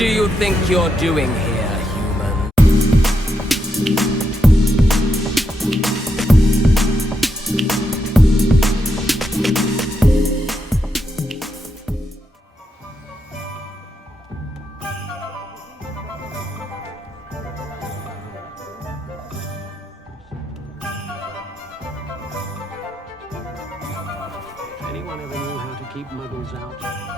do you think you're doing here, human? Anyone ever knew how to keep muggles out?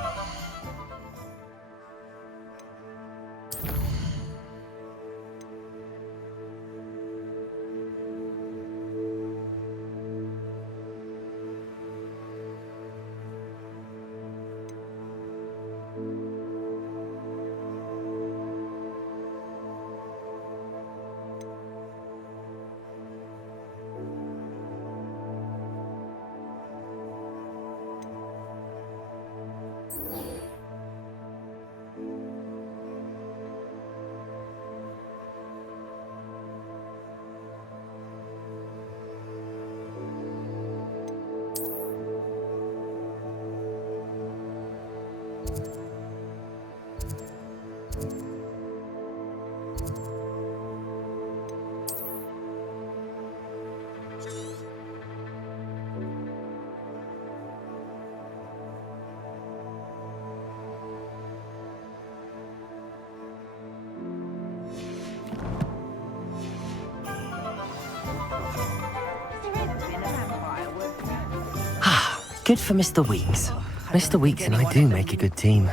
Good for Mr. Weeks. Mr. Weeks and I do make a good team.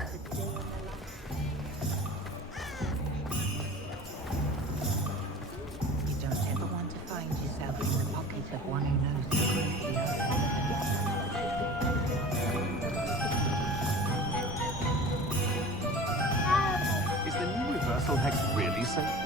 You don't ever want to find yourself in the pocket of one who knows the truth. Is the new reversal hex really safe?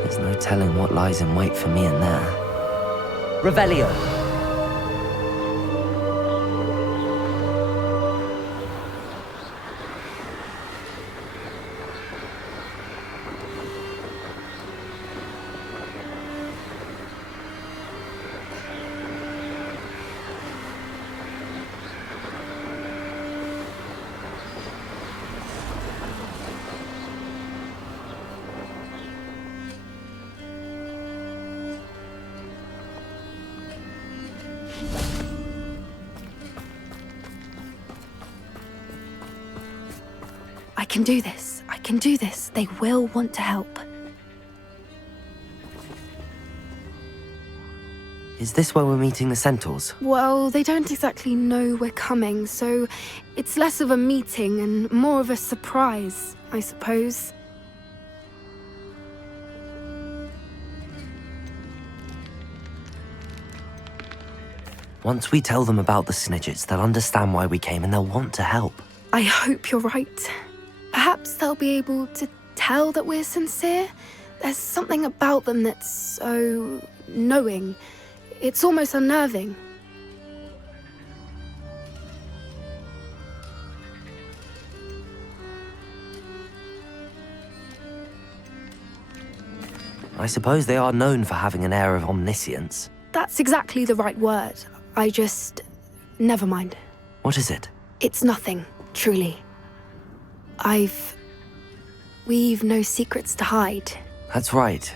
There's no telling what lies in wait for me in there. Revelio! I can do this. I can do this. They will want to help. Is this where we're meeting the centaurs? Well, they don't exactly know we're coming, so it's less of a meeting and more of a surprise, I suppose. Once we tell them about the Snidgets, they'll understand why we came and they'll want to help. I hope you're right. Perhaps they'll be able to tell that we're sincere. There's something about them that's so knowing. It's almost unnerving. I suppose they are known for having an air of omniscience. That's exactly the right word. I just... never mind. What is it? It's nothing, truly. We've no secrets to hide. That's right.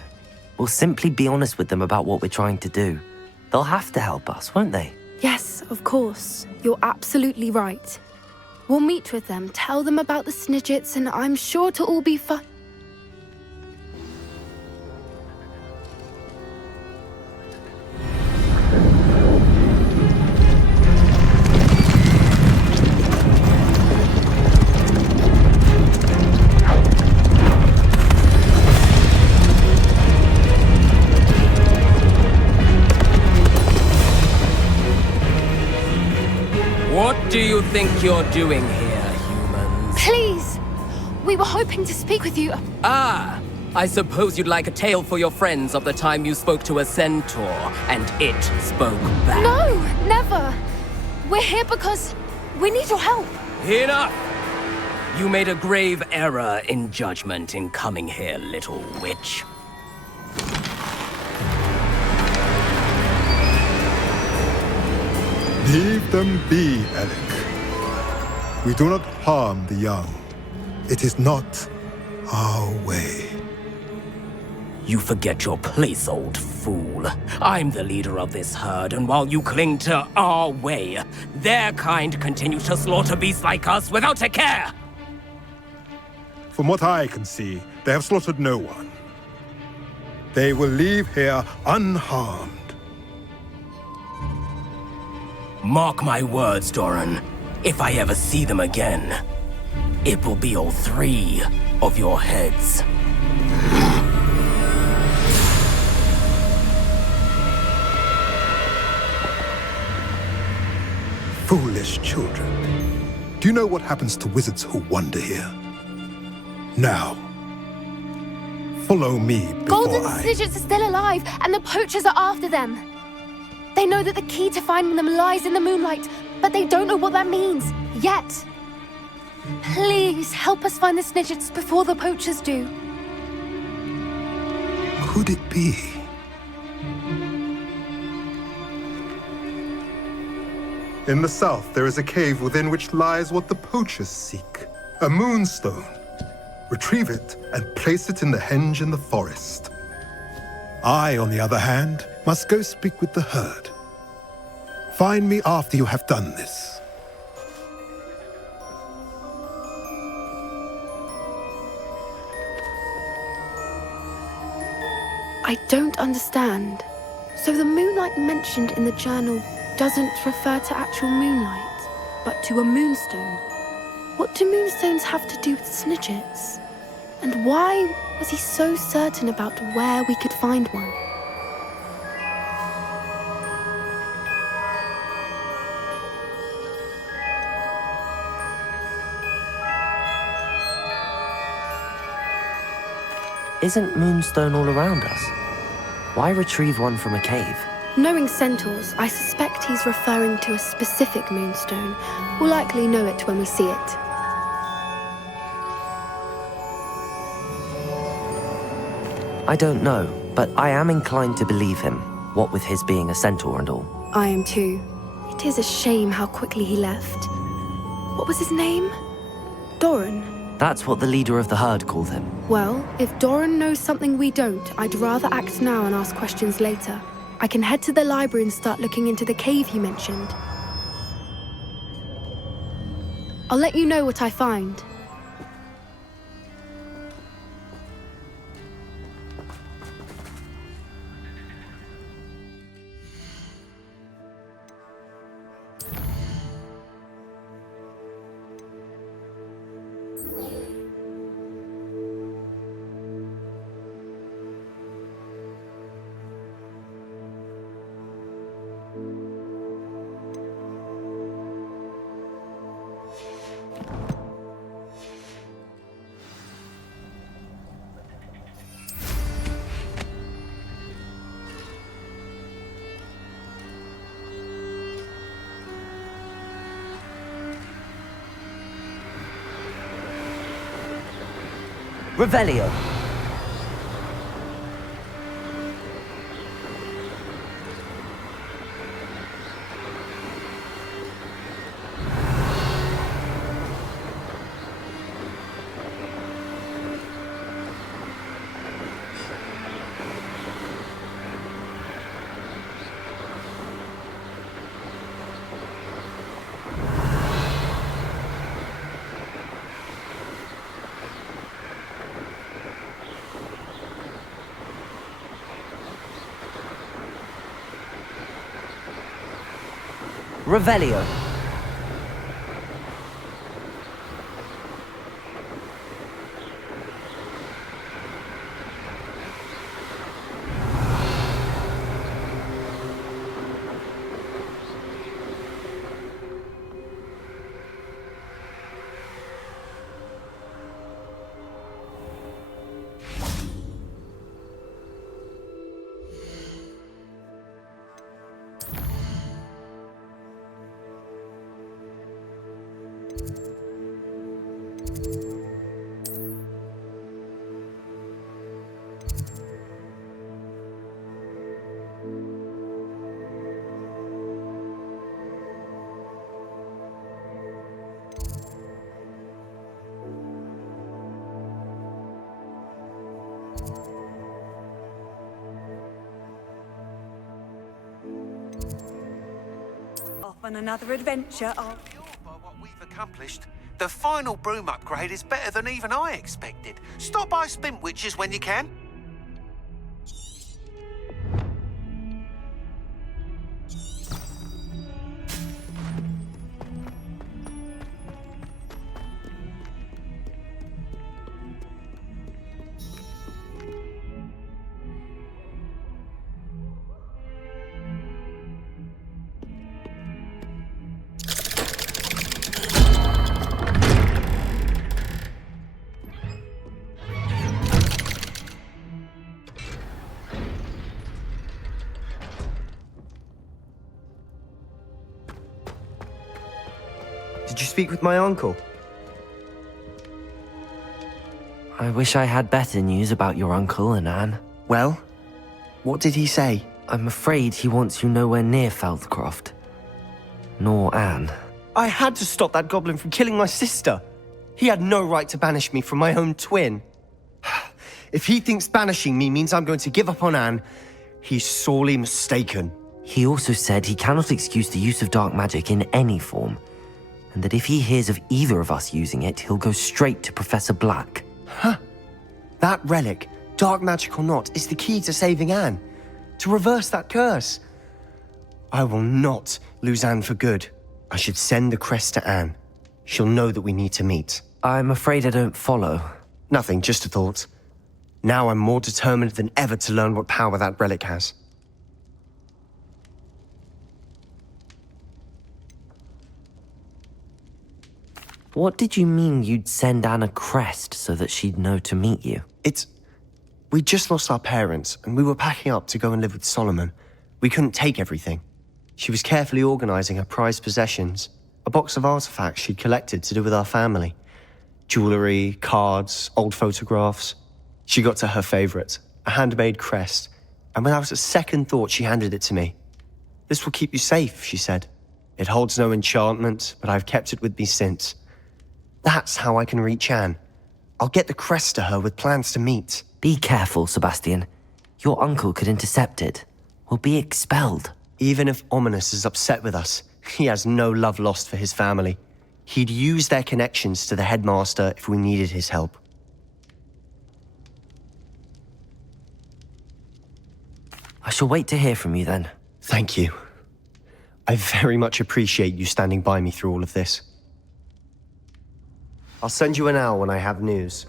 We'll simply be honest with them about what we're trying to do. They'll have to help us, won't they? Yes, of course. You're absolutely right. We'll meet with them, tell them about the Snidgets, and I'm sure to all be fun. do you think you're doing here, humans? Please! We were hoping to speak with you. Ah, I suppose you'd like a tale for your friends of the time you spoke to a centaur, and it spoke back. No, never. We're here because we need your help. Enough! You made a grave error in judgment in coming here, little witch. Leave them be, Alec. We do not harm the young. It is not our way. You forget your place, old fool. I'm the leader of this herd, and while you cling to our way, their kind continue to slaughter beasts like us without a care! From what I can see, they have slaughtered no one. They will leave here unharmed. Mark my words, Doran. If I ever see them again, it will be all 3 of your heads. Foolish children. Do you know what happens to wizards who wander here? Now, follow me before Golden Snidgets are still alive, and the poachers are after them. They know that the key to finding them lies in the moonlight, but they don't know what that means, yet. Please, help us find the Snidgets before the poachers do. Could it be? In the south, there is a cave within which lies what the poachers seek. A moonstone. Retrieve it and place it in the henge in the forest. I, on the other hand, must go speak with the herd. Find me after you have done this. I don't understand. So the moonlight mentioned in the journal doesn't refer to actual moonlight, but to a moonstone. What do moonstones have to do with Snidgets? And why was he so certain about where we could find one? Isn't moonstone all around us? Why retrieve one from a cave? Knowing centaurs, I suspect he's referring to a specific moonstone. We'll likely know it when we see it. I don't know, but I am inclined to believe him, what with his being a centaur and all. I am too. It is a shame how quickly he left. What was his name? Doran. That's what the leader of the herd called him. Well, if Doran knows something we don't, I'd rather act now and ask questions later. I can head to the library and start looking into the cave you mentioned. I'll let you know what I find. Revelio. Revelio. on another adventure of... By what we've accomplished, the final broom upgrade is better than even I expected. Stop by Spintwitches when you can. Did you speak with my uncle? I wish I had better news about your uncle and Anne. Well, what did he say? I'm afraid he wants you nowhere near Feldcroft. Nor Anne. I had to stop that goblin from killing my sister. He had no right to banish me from my own twin. If he thinks banishing me means I'm going to give up on Anne, he's sorely mistaken. He also said he cannot excuse the use of dark magic in any form, and that if he hears of either of us using it, he'll go straight to Professor Black. Huh. That relic, dark magic or not, is the key to saving Anne. To reverse that curse. I will not lose Anne for good. I should send the crest to Anne. She'll know that we need to meet. I'm afraid I don't follow. Nothing, just a thought. Now I'm more determined than ever to learn what power that relic has. What did you mean you'd send Anne a crest so that she'd know to meet you? We just lost our parents, and we were packing up to go and live with Solomon. We couldn't take everything. She was carefully organizing her prized possessions, a box of artifacts she'd collected to do with our family. Jewelry, cards, old photographs. She got to her favorite, a handmade crest, and without a second thought, she handed it to me. "This will keep you safe," she said. "It holds no enchantment, but I've kept it with me since. That's how I can reach Anne. I'll get the crest to her with plans to meet." Be careful, Sebastian. Your uncle could intercept it. We'll be expelled. Even if Ominous is upset with us, he has no love lost for his family. He'd use their connections to the headmaster if we needed his help. I shall wait to hear from you then. Thank you. I very much appreciate you standing by me through all of this. I'll send you an owl when I have news.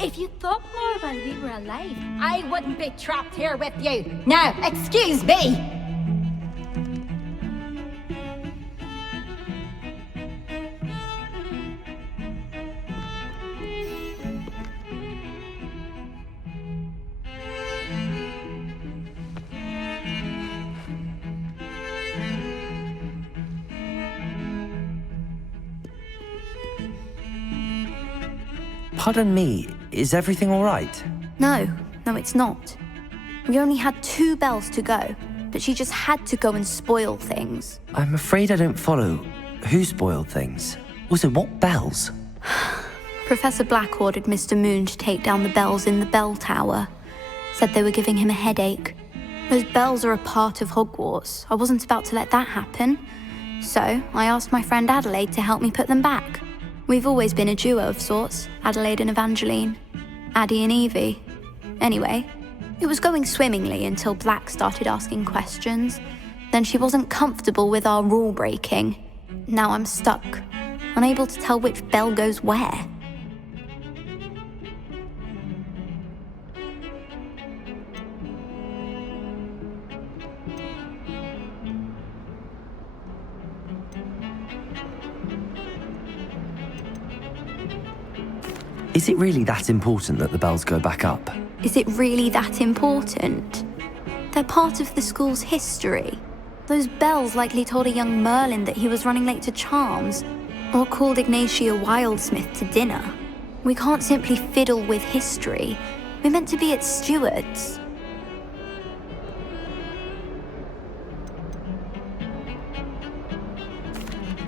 If you thought more while we were alive, I wouldn't be trapped here with you. Now, excuse me! Pardon me, is everything all right? No, it's not. We only had 2 bells to go, but she just had to go and spoil things. I'm afraid I don't follow. Who spoiled things? Also, what bells? Professor Black ordered Mr. Moon to take down the bells in the bell tower. Said they were giving him a headache. Those bells are a part of Hogwarts. I wasn't about to let that happen. So, I asked my friend Adelaide to help me put them back. We've always been a duo of sorts, Adelaide and Evangeline. Addie and Evie. Anyway, it was going swimmingly until Black started asking questions. Then she wasn't comfortable with our rule breaking. Now I'm stuck, unable to tell which bell goes where. Is it really that important that the bells go back up? Is it really that important? They're part of the school's history. Those bells likely told a young Merlin that he was running late to Charms, or called Ignatia Wildsmith to dinner. We can't simply fiddle with history. We're meant to be its stewards.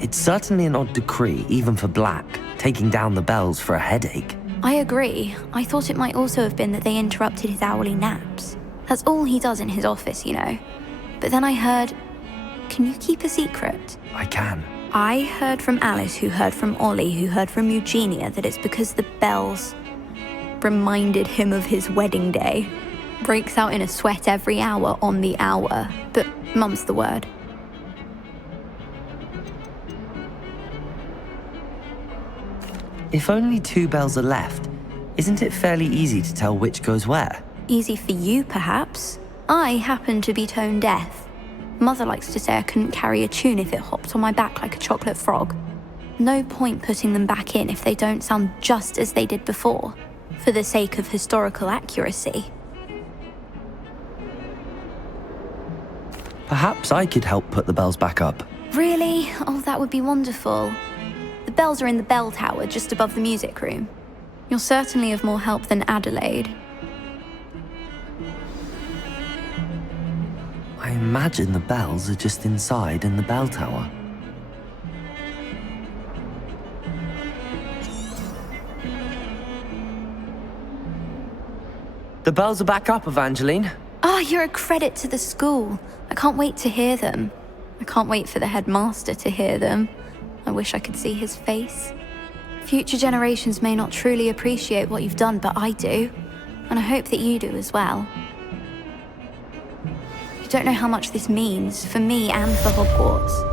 It's certainly an odd decree, even for Black, taking down the bells for a headache. I agree. I thought it might also have been that they interrupted his hourly naps. That's all he does in his office, you know. But then I heard... Can you keep a secret? I can. I heard from Alice, who heard from Ollie, who heard from Eugenia, that it's because the bells reminded him of his wedding day. Breaks out in a sweat every hour on the hour. But mum's the word. If only 2 bells are left, isn't it fairly easy to tell which goes where? Easy for you, perhaps. I happen to be tone deaf. Mother likes to say I couldn't carry a tune if it hopped on my back like a chocolate frog. No point putting them back in if they don't sound just as they did before, for the sake of historical accuracy. Perhaps I could help put the bells back up. Really? Oh, that would be wonderful. The bells are in the bell tower just above the music room. You're certainly of more help than Adelaide. I imagine the bells are just inside in the bell tower. The bells are back up, Evangeline. Oh, you're a credit to the school. I can't wait to hear them. I can't wait for the headmaster to hear them. I wish I could see his face. Future generations may not truly appreciate what you've done, but I do. And I hope that you do as well. You don't know how much this means, for me and for Hogwarts.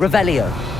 Revelio.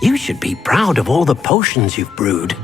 You should be proud of all the potions you've brewed.